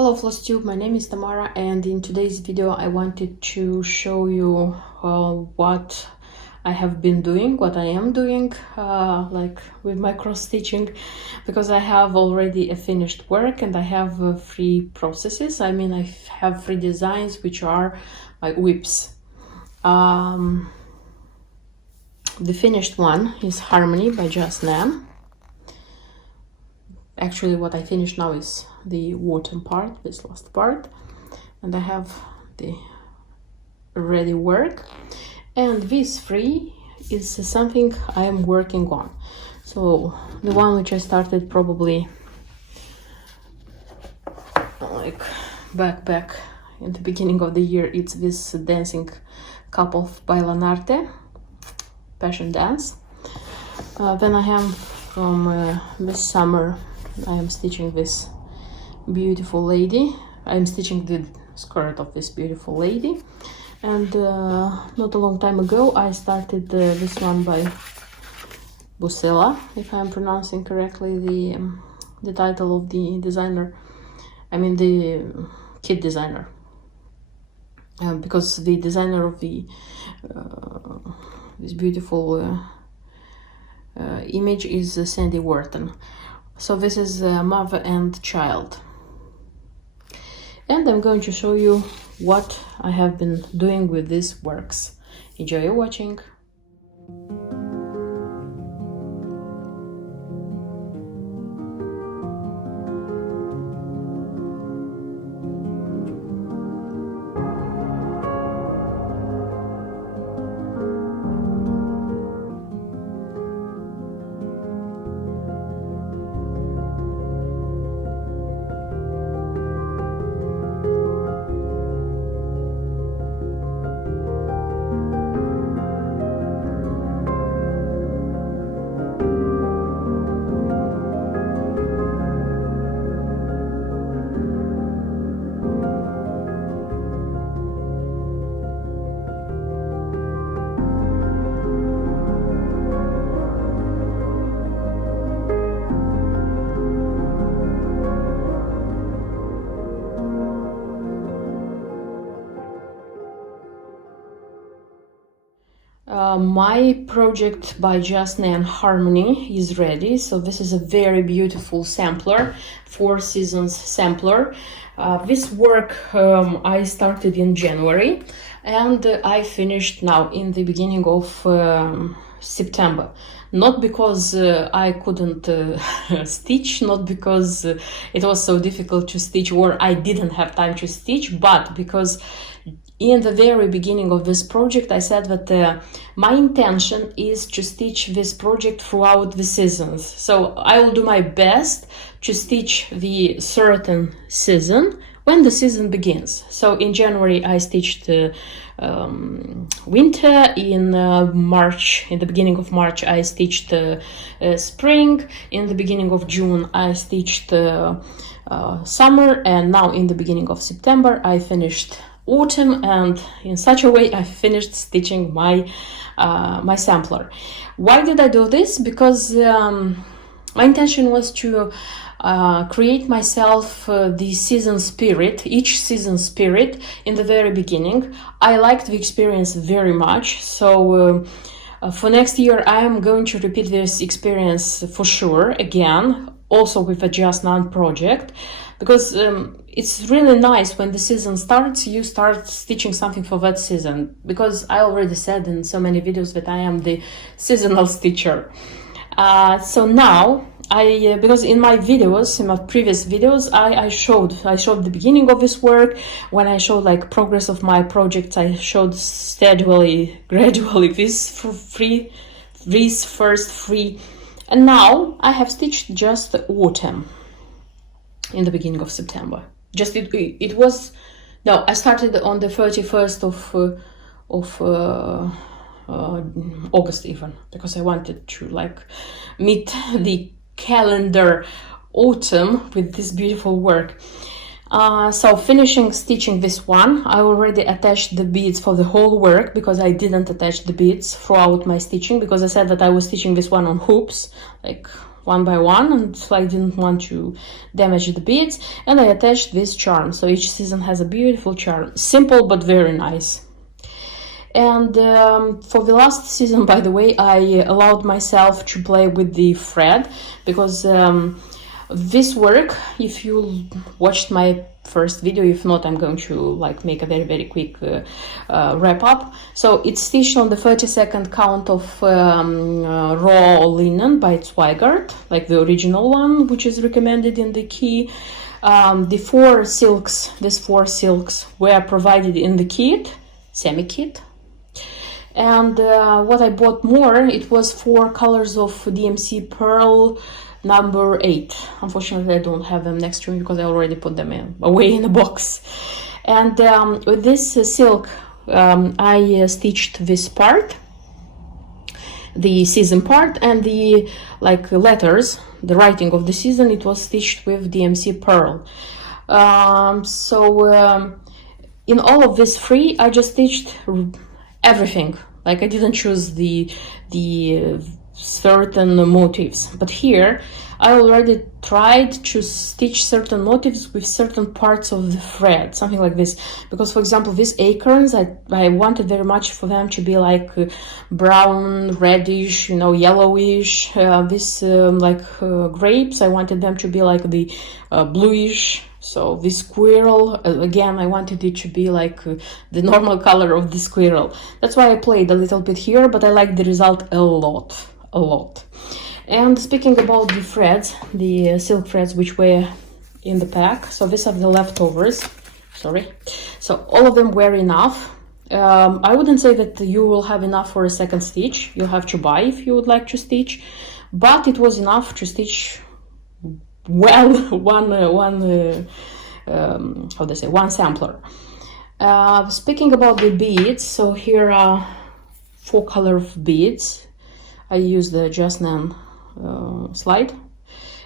Hello FlossTube, my name is Tamara, and in today's video I wanted to show you what I have been doing, what I am doing like with my cross stitching, because I have already a finished work and I have free processes. I mean, I have free designs which are my whips. The finished one is Harmony by Just Nan. Actually, what I finished now is the autumn part, this last part, and I have the ready work, and this free is something I am working on. So the one which I started probably like back in the beginning of the year, it's this dancing couple by Lanarte, Passion Dance. Then I have from this summer I am stitching this beautiful lady. I'm stitching the skirt of this beautiful lady, and not a long time ago I started this one by Buscella, if I'm pronouncing correctly the title of the designer. I mean the kit designer, because the designer of the this beautiful image is Sandy Wharton. So this is Mother and Child. And I'm going to show you what I have been doing with these works. Enjoy your watching. My project by Just Nan Harmony is ready. So this is a very beautiful sampler, 4 seasons sampler. This work I started in January, and I finished now in the beginning of September. Not because I couldn't stitch, not because it was so difficult to stitch or I didn't have time to stitch, but because in the very beginning of this project I said that my intention is to stitch this project throughout the seasons. So I will do my best to stitch the certain season when the season begins. So in January I stitched winter, in March, in the beginning of March I stitched spring, in the beginning of June I stitched summer, and now in the beginning of September I finished autumn, and in such a way I finished stitching my my sampler. Why did I do this? Because my intention was to create myself the season spirit, each season spirit in the very beginning. I liked the experience very much, so for next year I am going to repeat this experience for sure again, also with a Just Nan project, because it's really nice when the season starts, you start stitching something for that season, because I already said in so many videos that I am the seasonal stitcher. So now because in my videos, in my previous videos, I showed the beginning of this work. When I showed like progress of my projects, I showed gradually this first free, and now I have stitched just the autumn in the beginning of September. Just it was, no, I started on the 31st of August even, because I wanted to like meet the calendar autumn with this beautiful work. So finishing stitching this one, I already attached the beads for the whole work, because I didn't attach the beads throughout my stitching, because I said that I was stitching this one on hoops, like one by one, and I didn't want to damage the beads, and I attached this charm. So each season has a beautiful charm, simple but very nice. And for the last season, by the way, I allowed myself to play with the thread, because this work, if you watched my first video, if not, I'm going to like make a very quick wrap up. So it's stitched on the 30-second count of raw linen by Zweigart, like the original one, which is recommended in the key. These four silks were provided in the kit, semi-kit. And what I bought more, it was 4 colors of DMC Pearl number 8. Unfortunately, I don't have them next to me because I already put them away in a box. And with this silk, I stitched this part, the season part, and the like letters, the writing of the season, it was stitched with DMC Pearl. In all of this 3, I just stitched everything. Like I didn't choose the certain motifs, but here I already tried to stitch certain motifs with certain parts of the thread, something like this. Because, for example, these acorns, I wanted very much for them to be like brown, reddish, yellowish. Grapes, I wanted them to be like the bluish. So this squirrel, again, I wanted it to be like the normal color of the squirrel. That's why I played a little bit here, but I like the result a lot. And speaking about the threads, the silk threads which were in the pack, so these are the leftovers. So all of them were enough. I wouldn't say that you will have enough for a second stitch. You have to buy if you would like to stitch, but it was enough to stitch well one sampler. Speaking about the beads, so here are 4 color of beads. I used the Jasnan slide,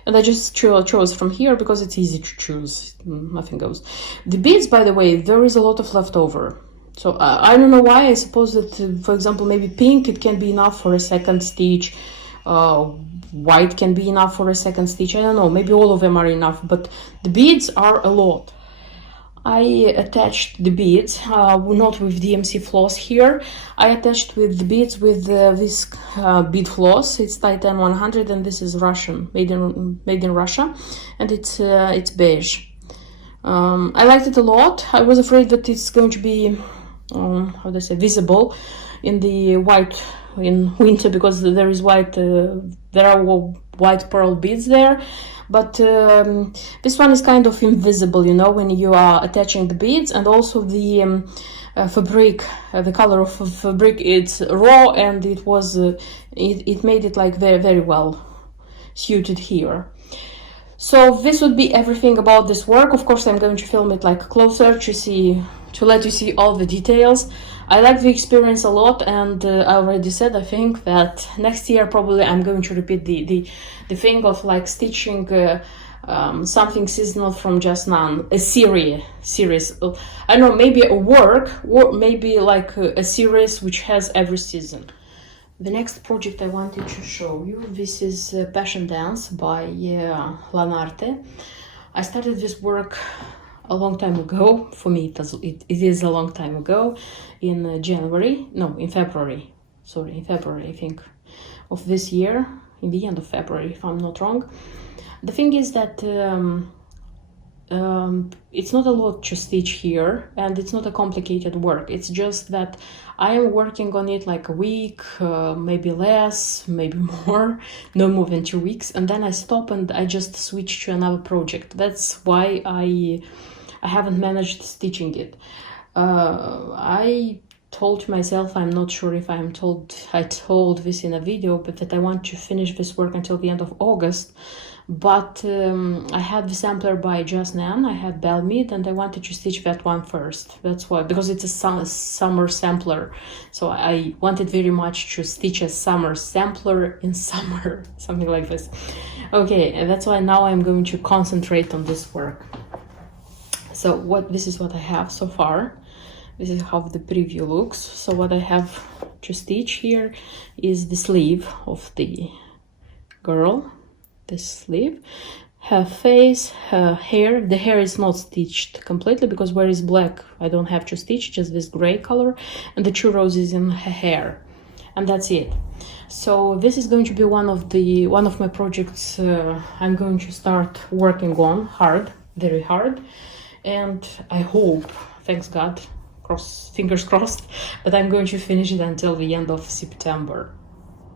and I just chose from here because it's easy to choose, nothing goes. The beads, by the way, there is a lot of leftover. So I don't know why. I suppose that, for example, maybe pink, it can be enough for a second stitch. White can be enough for a second stitch. I don't know, maybe all of them are enough, but the beads are a lot. I attached the beads, not with DMC floss here. I attached with the beads with this bead floss. It's Titan 100, and this is Russian, made in Russia, and it's beige. I liked it a lot. I was afraid that it's going to be visible in the white in winter, because there is there are white pearl beads there, but this one is kind of invisible, when you are attaching the beads. And also the fabric, the color of fabric, it's raw, and it was it made it like very well suited here. So this would be everything about this work. Of course, I'm going to film it like closer to let you see all the details. I like the experience a lot, and I already said, I think that next year probably I'm going to repeat the thing of like stitching something seasonal from Jasnan, a series. I don't know, maybe a work, or maybe like a series which has every season. The next project I wanted to show you, this is Passion Dance by Lanarte. I started this work a long time ago. For me, it is a long time ago, in February, I think, of this year, in the end of February, if I'm not wrong. The thing is that it's not a lot to stitch here, and it's not a complicated work. It's just that I am working on it like a week, maybe less, maybe more, no more than 2 weeks, and then I stop and I just switch to another project. That's why I haven't managed stitching it. I told myself, I'm not sure if I told this in a video, but that I want to finish this work until the end of August. But I had the sampler by Jasnan, I had Belmead, and I wanted to stitch that one first. That's why, because it's a summer sampler. So I wanted very much to stitch a summer sampler in summer, something like this. Okay, and that's why now I'm going to concentrate on this work. So this is what I have so far. This is how the preview looks. So what I have to stitch here is the sleeve of the girl. this sleeve. Her face, her hair. The hair is not stitched completely because where is black I don't have to stitch, just this gray color, and the 2 roses in her hair, and that's it. So this is going to be one of my projects I'm going to start working on hard, very hard, and I hope, thanks God, fingers crossed, that I'm going to finish it until the end of September.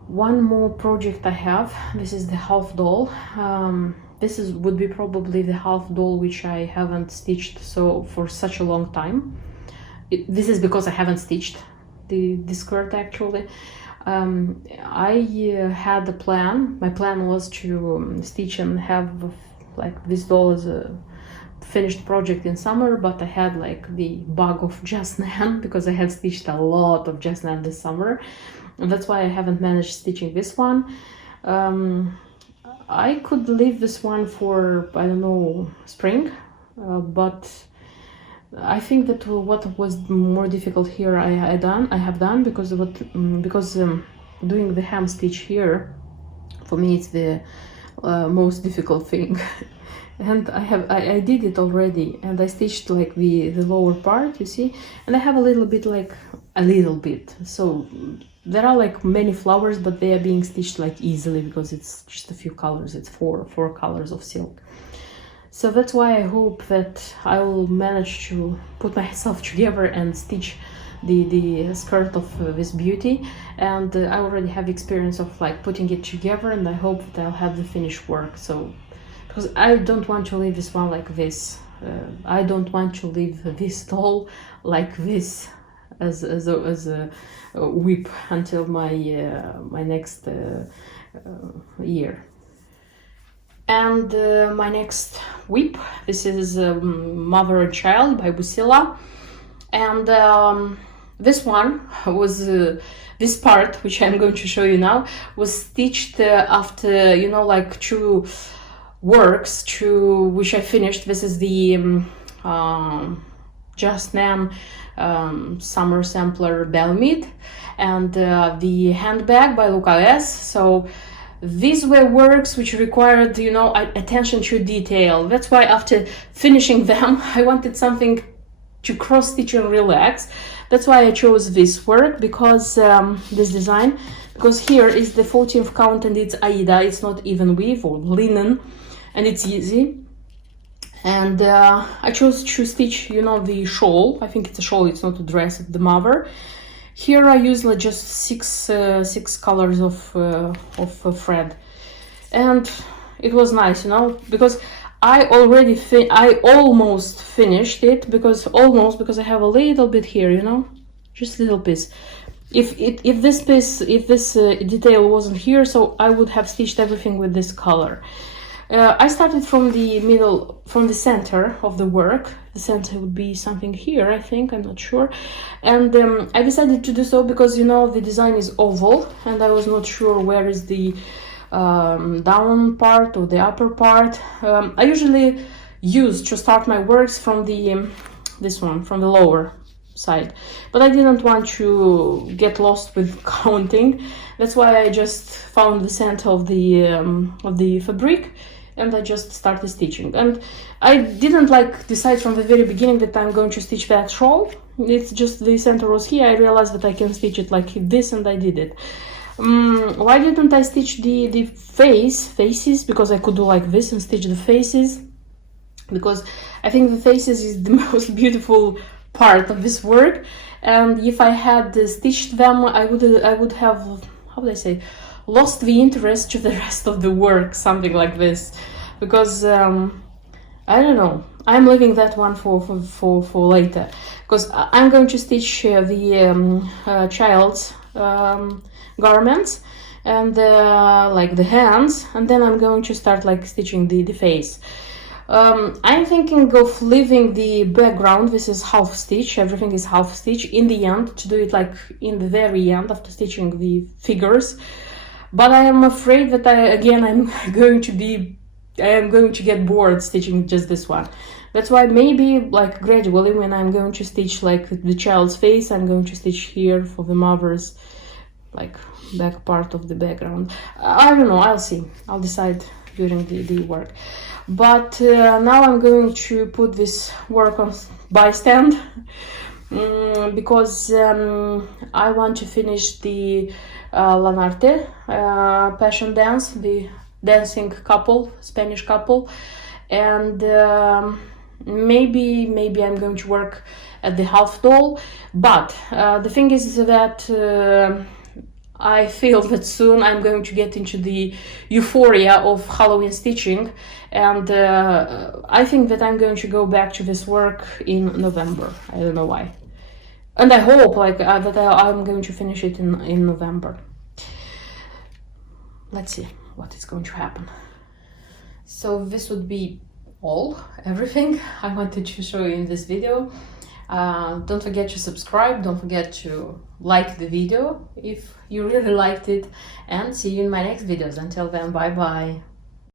One more project I have. This is the half doll. This would be probably the half doll which I haven't stitched for such a long time. This is because I haven't stitched the skirt actually. I had a plan. My plan was to stitch and have like this doll as a finished project in summer, but I had like the bug of Just Nan because I had stitched a lot of Just Nan this summer, and that's why I haven't managed stitching this one. I could leave this one for, I don't know, spring, but I think that what was more difficult here I have done because doing the hem stitch here for me it's the most difficult thing. And I did it already, and I stitched like the lower part, you see, and I have a little bit, so there are like many flowers, but they are being stitched like easily because it's just a few colors. It's four colors of silk. So that's why I hope that I will manage to put myself together and stitch the skirt of this beauty. And I already have experience of like putting it together, and I hope that I'll have the finished work. So because I don't want to leave this one like this. I don't want to leave this doll like this as a whip until my my next year. And my next whip, this is Mother and Child by Busila, and this one was this part which I'm going to show you now was stitched after, you know, like 2 works which I finished. This is the Just Nan Summer Sampler Belmead and the handbag by Luca S. So these were works which required, you know, attention to detail. That's why after finishing them, I wanted something to cross stitch and relax. That's why I chose this work, because this design, because here is the 14th count and it's Aida, it's not even weave or linen, and it's easy. And I chose to stitch, you know, the shawl. I think it's a shawl, it's not a dress, it's the mother. Here I use like just six colors of thread, and it was nice, you know, because I almost finished it, because I have a little bit here, you know, just a little piece. If this detail wasn't here, so I would have stitched everything with this color. I started from the middle, from the center of the work. The center would be something here, I think, I'm not sure. And I decided to do so because, you know, the design is oval and I was not sure where is the down part or the upper part. I usually use to start my works from this one, from the lower side, but I didn't want to get lost with counting. That's why I just found the center of the fabric, and I just started stitching. And I didn't like decide from the very beginning that I'm going to stitch that shawl. It's just the center was here. I realized that I can stitch it like this, and I did it. Why didn't I stitch the faces? Because I could do like this and stitch the faces, because I think the faces is the most beautiful part of this work. And if I had stitched them, I would have, how would I say, lost the interest to the rest of the work, something like this, because I don't know, I'm leaving that one for later, because I'm going to stitch the child's garments and like the hands, and then I'm going to start like stitching the face. I'm thinking of leaving the background. This is half stitch, everything is half stitch in the end, to do it like in the very end after stitching the figures. But I am afraid that I'm going to get bored stitching just this one. That's why maybe like gradually, when I'm going to stitch like the child's face, I'm going to stitch here for the mother's like back part of the background. I don't know, I'll see, I'll decide during the work. But now I'm going to put this work on by stand because I want to finish the Lanarte passion dance, the dancing couple, Spanish couple, and maybe I'm going to work at the half doll. But the thing is that I feel that soon I'm going to get into the euphoria of Halloween stitching, and I think that I'm going to go back to this work in November. I don't know why, and I hope that I'm going to finish it in November. Let's see what is going to happen. So this would be everything I wanted to show you in this video. Don't forget to subscribe, don't forget to like the video if you really liked it, and see you in my next videos. Until then, bye bye.